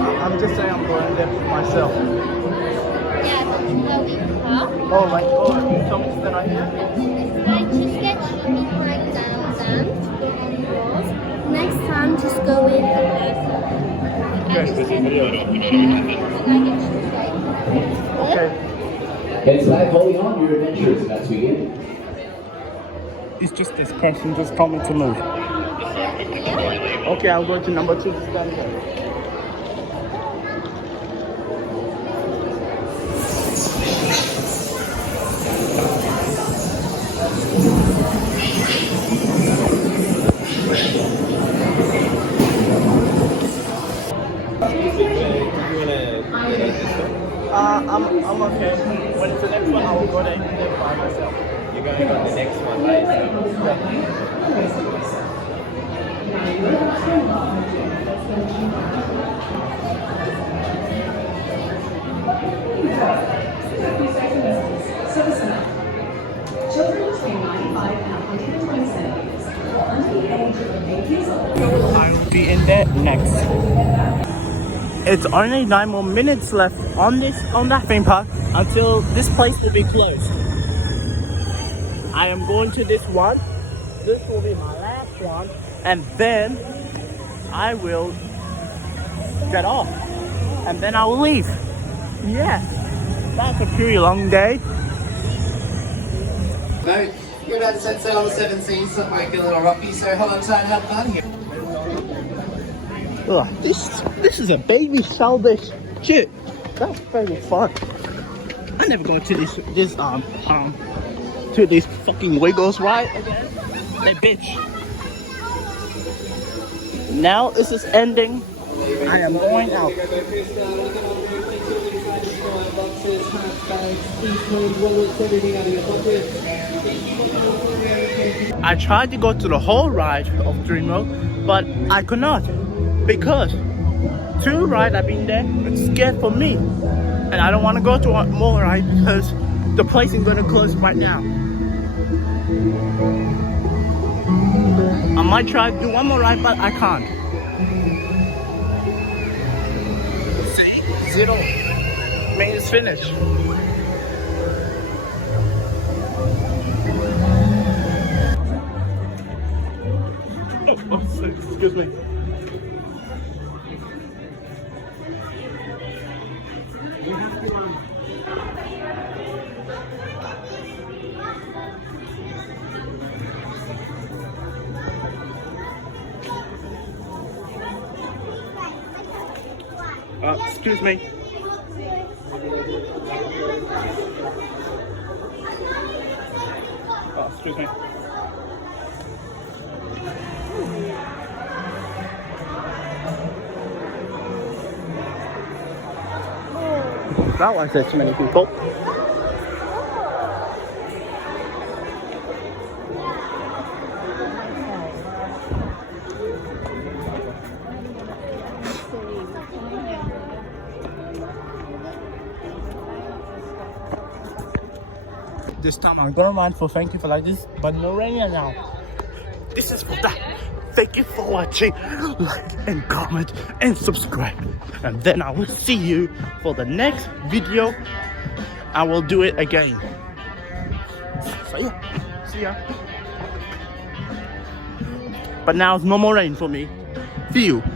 I'm just saying I'm going there for myself. Yeah, but you go in car. Oh my god, someone's still not here? Like, just get behind them to go on the walls. Next time, just go with the person. I just get Okay. It's like holding on, your adventures about to begin. It's just this person just told me to move. Okay, I'll go to number 2 to stand there. I'm okay. When it's the next one, I will go there by myself. You're going on the next one by yourself. Children between 95 and 127 years under the age of 8 years old. I will be in there next. It's only 9 more minutes left on that theme park until this place will be closed. I am going to this one. This will be my last one, and then I will get off, and then I will leave. Yeah, that's a pretty long day. No, you're about to set sail on the 7 seas, so it might get a little rocky, so hold on tight and have fun here. Ugh, this is a baby salvage shit. That's very fun. I never go to this to these fucking Wiggles right again. They bitch. Now this is ending. I am going out. I tried to go to the whole ride of Dreamworld, but I could not because 2 rides I've been there. It's scared for me, and I don't want to go to one more ride because the place is going to close right now. I might try to do one more ride, but I can't. See, 0 means finished. Oh, excuse me. Excuse me. Excuse me. That one says too many people. This time I'm gonna run for thank you for like this, but no rain now. This is for that. Thank you for watching. Like and comment and subscribe. And then I will see you for the next video. I will do it again. So yeah, see ya. But now it's no more rain for me. See you.